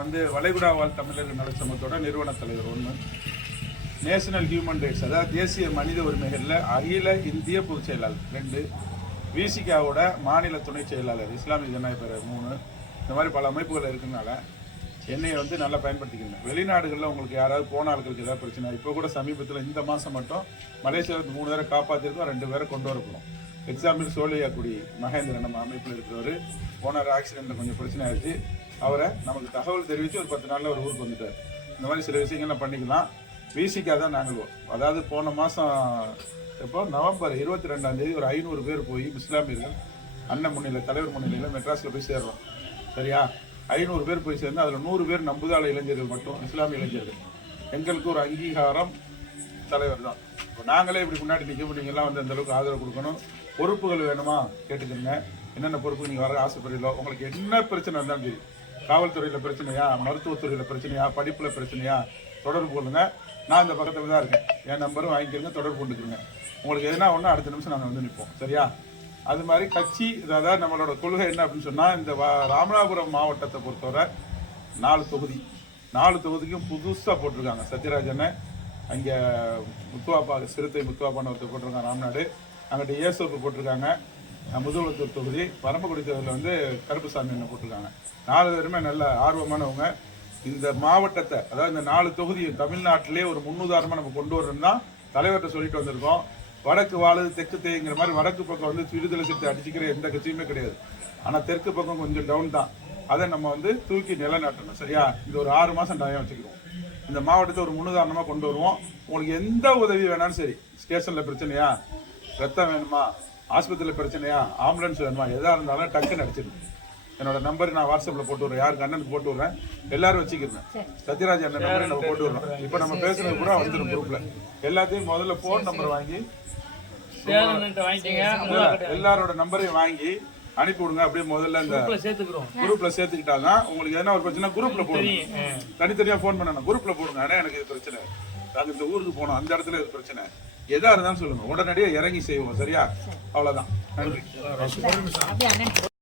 வந்து வளைகுடா வாழ் தமிழர் நல சமூகத்தோட நிறுவன தலைவர் ஒன்று, நேஷனல் ஹியூமன் ரைட்ஸ் அதாவது தேசிய மனித உரிமைகளில் அகில இந்திய பொதுச் செயலாளர் 2, விசிகாவோட மாநில துணை செயலாளர் இஸ்லாமிய ஜனநாயக பேரவை 3, இந்த மாதிரி பல அமைப்புகள் இருக்குனால என்னையை வந்து நல்லா பயன்படுத்திக்கணும். வெளிநாடுகளில் உங்களுக்கு யாராவது போன ஆட்களுக்கு ஏதாவது பிரச்சனை, இப்போ கூட சமீபத்தில் இந்த மாதம் மட்டும் மலேசியாவுக்கு 3 பேரை காப்பாற்றிருக்கோம், 2 பேரை கொண்டு வரப்படும். எக்ஸாம்பிள் சோழியாக்குடி மகேந்திரன் நம்ம அமைப்பில் இருக்கிறவர் போனார், ஆக்சிடென்ட்ல கொஞ்சம் பிரச்சனை ஆயிடுச்சு. அவரை நமக்கு தகவல் தெரிவித்து ஒரு 10 நாளில் ஒரு ஊருக்கு வந்துட்டார். இந்த மாதிரி சில விஷயங்கள்லாம் பண்ணிக்கலாம். விசிகா தான் நாங்கள் அதாவது போன மாதம் இப்போ நவம்பர் 22ஆம் தேதி ஒரு 500 பேர் போய் இஸ்லாமியர்கள் அண்ணன் முன்னிலை தலைவர் முன்னிலையில் மெட்ராஸில் போய் சேர்றோம். சரியா? 500 பேர் போய் சேர்ந்து அதில் 100 பேர் நம்புதாள இளைஞர்கள் மட்டும், இஸ்லாமிய இளைஞர்கள். எங்களுக்கு ஒரு அங்கீகாரம் தலைவர் தான். இப்போ நாங்களே இப்படி முன்னாடி நிற்க, நீங்கள்லாம் வந்து அந்த அளவுக்கு ஆதரவு கொடுக்கணும். பொறுப்புகள் வேணுமா கேட்டுக்கிறங்க. என்னென்ன பொறுப்பு நீங்கள் வர ஆசைப்படுறீங்களோ, உங்களுக்கு என்ன பிரச்சனை இருந்தாலும் சரி, காவல்துறையில் பிரச்சனையா, மருத்துவத்துறையில் பிரச்சனையா, படிப்பில் பிரச்சனையா, தொடர்பு கொள்ளுங்க. நான் இந்த பக்கத்தில் தான் இருக்கேன். என் நம்பரும் வாங்கிக்கிறங்க, தொடர்பு கொண்டுக்கிறங்க. உங்களுக்கு எதுனா ஒன்று அடுத்த நிமிஷம் நாங்கள் வந்து நிற்போம். சரியா? அது மாதிரி கட்சி, அதாவது நம்மளோட கொள்கை என்ன அப்படின்னு சொன்னால், இந்த ராமநாதபுரம் மாவட்டத்தை பொறுத்தவரை 4 தொகுதி, 4 தொகுதிக்கும் புதுசாக போட்டிருக்காங்க. சத்யராஜனை அங்கே முத்துவாப்பா, சிறுத்தை முத்துவாப்பான்னு ஒருத்தர் போட்டிருக்காங்க ராம்நாடு. அங்கிட்ட ஏசோப்பு போட்டிருக்காங்க முதுகுளத்தூர் தொகுதி. பரம்பக்குடி தொகுதியில் வந்து கருப்புசாமி என்ன போட்டிருக்காங்க. 4 பேருமே நல்ல ஆர்வமானவங்க. இந்த மாவட்டத்தை, அதாவது இந்த 4 தொகுதியும் தமிழ்நாட்டிலே ஒரு முன்னுதாரணமாக நம்ம கொண்டு வரணும் தான் தலைவர்கிட்ட சொல்லிட்டு வந்திருக்கோம். வடக்கு வாழுது தெற்கு தேய்ங்கிற மாதிரி வடக்கு பக்கம் வந்து விடுதலை சிறுத்தை அடிச்சுக்கிற எந்த கட்சியுமே கிடையாது. ஆனால் தெற்கு பக்கம் கொஞ்சம் டவுன் தான். அதை நம்ம வந்து தூக்கி நிலைநாட்டணும். சரியா? இது ஒரு 6 மாதம் டைம் வச்சுக்கிறோம். இந்த மாவட்டத்தை ஒரு முன்னுதாரணமாக கொண்டு வருவோம். உங்களுக்கு எந்த உதவி வேணாலும் சரி, ஸ்டேஷனில் பிரச்சனையா, ரத்தம் வேணுமா, ஆஸ்பத்திரியில் பிரச்சனையா, ஆம்புலன்ஸ் வேணுமா, எதாக இருந்தாலும் டக்குன்னு அடிச்சிருக்கேன். என்னோட நம்பர் நான் வாட்ஸ்அப்பில் போட்டு விட்றேன். யாருக்கு அண்ணனுக்கு போட்டு விட்றேன், எல்லாரும் வச்சுக்கிறேன். சத்யராஜ் அண்ணன் நம்பரை நம்ம போட்டு விட்றோம். இப்போ நம்ம பேசுறது கூட வந்துடும் குரூப்பில். எல்லாத்தையும் முதல்ல ஃபோன் நம்பர் வாங்கி எல்லாரோட நம்பரையும் வாங்கி அனுப்பி விடுங்க. அப்படியே முதல்ல இந்த குரூப்ல சேர்த்துக்கிட்டாதான் உங்களுக்கு எதனா ஒரு பிரச்சனை குரூப்ல போடுங்க. தனித்தனியா போன் பண்ணணும், குரூப்ல போடுங்க. ஆனா எனக்கு இது பிரச்சனை, நாங்க இந்த ஊருக்கு போனோம், அந்த இடத்துல இது பிரச்சனை, எதா இருந்தாலும் சொல்லுங்க, உடனடியாக இறங்கி செய்வோம். சரியா? அவ்வளவுதான். நன்றி.